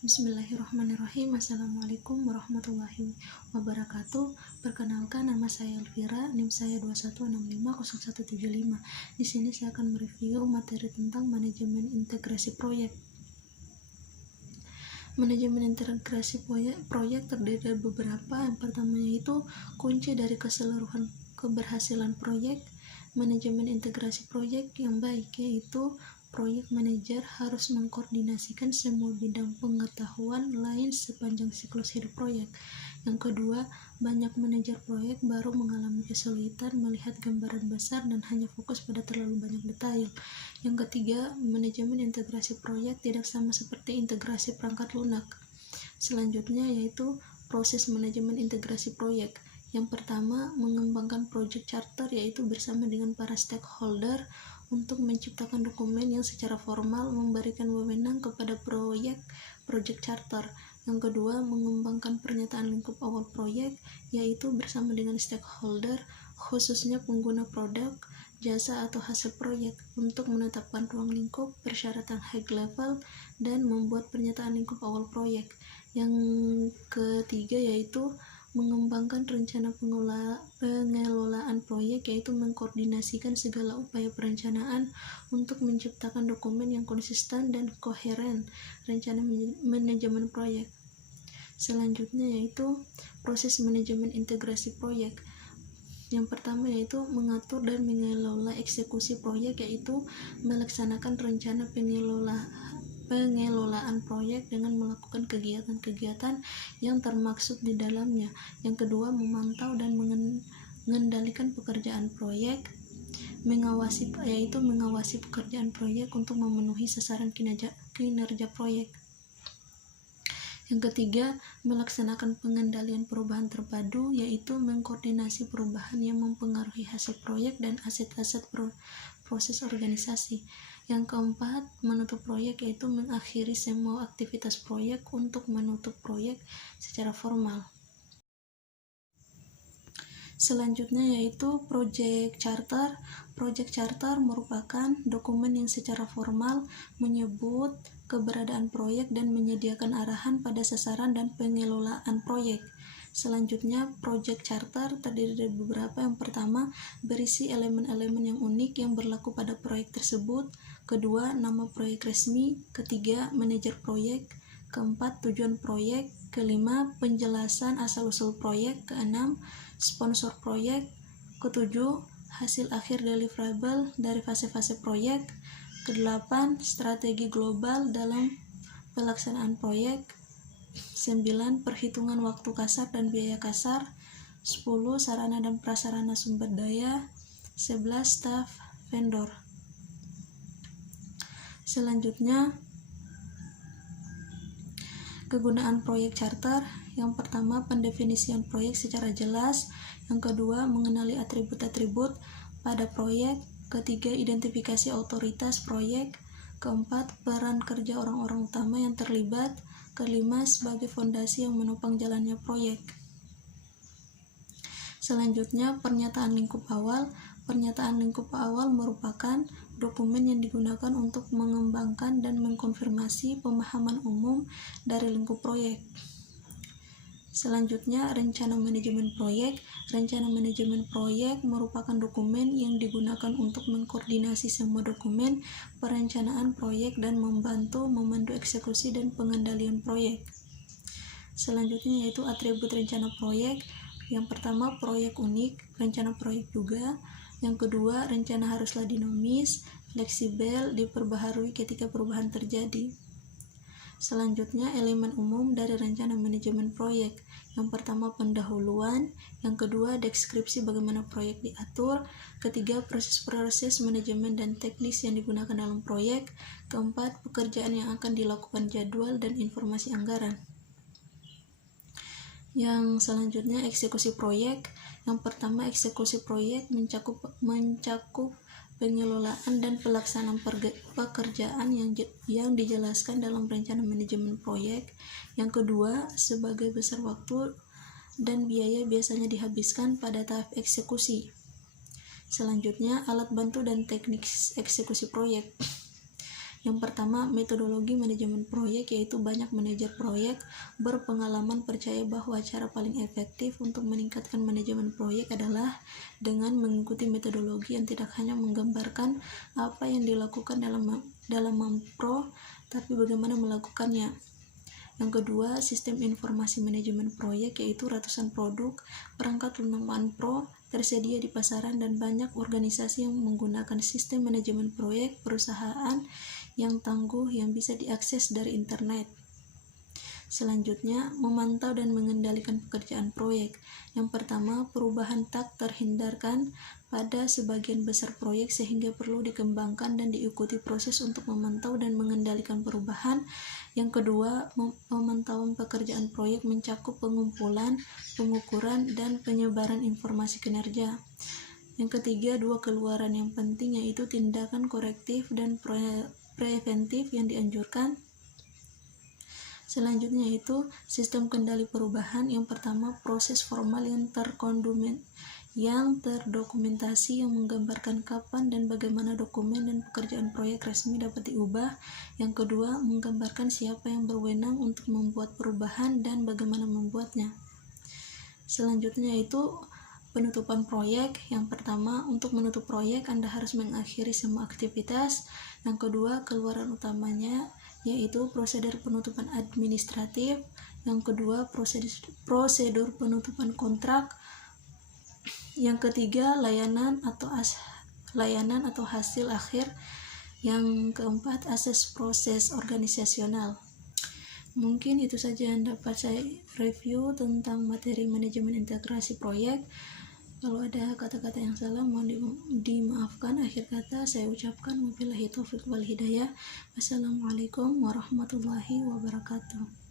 Bismillahirrahmanirrahim. Assalamualaikum warahmatullahi wabarakatuh. Perkenalkan, nama saya Elvira, NIM saya 21650175. Di sini saya akan mereview materi tentang manajemen integrasi proyek. Manajemen integrasi proyek terdiri dari beberapa. Yang pertama yaitu kunci dari keseluruhan keberhasilan proyek. Manajemen integrasi proyek yang baik yaitu proyek manajer harus mengkoordinasikan semua bidang pengetahuan lain sepanjang siklus hidup proyek. Yang kedua, banyak manajer proyek baru mengalami kesulitan melihat gambaran besar dan hanya fokus pada terlalu banyak detail. Yang ketiga, manajemen integrasi proyek tidak sama seperti integrasi perangkat lunak. Selanjutnya yaitu proses manajemen integrasi proyek. Yang pertama, mengembangkan project charter yaitu bersama dengan para stakeholder untuk menciptakan dokumen yang secara formal memberikan wewenang kepada project charter. Yang kedua, mengembangkan pernyataan lingkup awal proyek yaitu bersama dengan stakeholder, khususnya pengguna produk, jasa atau hasil proyek untuk menetapkan ruang lingkup, persyaratan high level, dan membuat pernyataan lingkup awal proyek. Yang ketiga yaitu mengembangkan rencana pengelolaan proyek yaitu mengkoordinasikan segala upaya perencanaan untuk menciptakan dokumen yang konsisten dan koheren rencana manajemen proyek. Selanjutnya yaitu proses manajemen integrasi proyek. Yang pertama yaitu mengatur dan mengelola eksekusi proyek yaitu melaksanakan rencana pengelolaan proyek dengan melakukan kegiatan-kegiatan yang termaksud di dalamnya. Yang kedua, memantau dan mengendalikan pekerjaan proyek, mengawasi pekerjaan proyek untuk memenuhi sasaran kinerja proyek. Yang ketiga, melaksanakan pengendalian perubahan terpadu yaitu mengkoordinasi perubahan yang mempengaruhi hasil proyek dan aset-aset proses organisasi. Yang keempat, menutup proyek yaitu mengakhiri semua aktivitas proyek untuk menutup proyek secara formal. Selanjutnya yaitu project charter. Project charter merupakan dokumen yang secara formal menyebut keberadaan proyek dan menyediakan arahan pada sasaran dan pengelolaan proyek. Selanjutnya, project charter terdiri dari beberapa. Yang pertama, berisi elemen-elemen yang unik yang berlaku pada proyek tersebut. Kedua, nama proyek resmi. Ketiga, manajer proyek. Keempat, tujuan proyek. Kelima, penjelasan asal-usul proyek. Keenam, sponsor proyek. Ketujuh, hasil akhir deliverable dari fase-fase proyek. Kedelapan, strategi global dalam pelaksanaan proyek. 9. Perhitungan waktu kasar dan biaya kasar. 10. Sarana dan prasarana sumber daya. 11. Staff vendor. Selanjutnya, kegunaan proyek charter. Yang pertama, pendefinisian proyek secara jelas. Yang kedua, mengenali atribut-atribut pada proyek. Ketiga, identifikasi otoritas proyek. Keempat, peran kerja orang-orang utama yang terlibat. Kelima, sebagai fondasi yang menopang jalannya proyek. Selanjutnya, pernyataan lingkup awal. Pernyataan lingkup awal merupakan dokumen yang digunakan untuk mengembangkan dan mengkonfirmasi pemahaman umum dari lingkup proyek. Selanjutnya, rencana manajemen proyek. Rencana manajemen proyek merupakan dokumen yang digunakan untuk mengkoordinasi semua dokumen perencanaan proyek dan memandu eksekusi dan pengendalian proyek. Selanjutnya yaitu atribut rencana proyek. Yang pertama, proyek unik, rencana proyek juga. Yang kedua, rencana haruslah dinamis, fleksibel, diperbaharui ketika perubahan terjadi. Selanjutnya, elemen umum dari rencana manajemen proyek. Yang pertama, pendahuluan. Yang kedua, deskripsi bagaimana proyek diatur. Ketiga, proses-proses manajemen dan teknis yang digunakan dalam proyek. Keempat, pekerjaan yang akan dilakukan, jadwal dan informasi anggaran. Yang selanjutnya, eksekusi proyek. Yang pertama, eksekusi proyek mencakup pengelolaan dan pelaksanaan pekerjaan yang dijelaskan dalam rencana manajemen proyek. Yang kedua, sebagai besar waktu dan biaya biasanya dihabiskan pada tahap eksekusi. Selanjutnya, alat bantu dan teknik eksekusi proyek. Yang pertama, metodologi manajemen proyek, yaitu banyak manajer proyek berpengalaman percaya bahwa cara paling efektif untuk meningkatkan manajemen proyek adalah dengan mengikuti metodologi yang tidak hanya menggambarkan apa yang dilakukan dalam Mampro, tapi bagaimana melakukannya. Yang kedua, sistem informasi manajemen proyek, yaitu ratusan produk perangkat lunak Mampro tersedia di pasaran dan banyak organisasi yang menggunakan sistem manajemen proyek perusahaan yang tangguh yang bisa diakses dari internet. Selanjutnya, memantau dan mengendalikan pekerjaan proyek. Yang pertama, perubahan tak terhindarkan pada sebagian besar proyek sehingga perlu dikembangkan dan diikuti proses untuk memantau dan mengendalikan perubahan. Yang kedua, pemantauan pekerjaan proyek mencakup pengumpulan, pengukuran, dan penyebaran informasi kinerja. Yang ketiga, dua keluaran yang penting, yaitu tindakan korektif dan preventif yang dianjurkan. Selanjutnya yaitu sistem kendali perubahan. Yang pertama, proses formal yang terdokumentasi yang menggambarkan kapan dan bagaimana dokumen dan pekerjaan proyek resmi dapat diubah. Yang kedua, menggambarkan siapa yang berwenang untuk membuat perubahan dan bagaimana membuatnya. Selanjutnya yaitu penutupan proyek. Yang pertama, untuk menutup proyek Anda harus mengakhiri semua aktivitas. Yang kedua, keluaran utamanya yaitu prosedur penutupan administratif. Yang kedua, prosedur penutupan kontrak. Yang ketiga, layanan atau hasil akhir. Yang keempat, asas proses organisasional. Mungkin itu saja yang dapat saya review tentang materi manajemen integrasi proyek. Kalau ada kata-kata yang salah mohon dimaafkan. Akhir kata saya ucapkan wabillahi taufiq wal hidayah. Wassalamualaikum warahmatullahi wabarakatuh.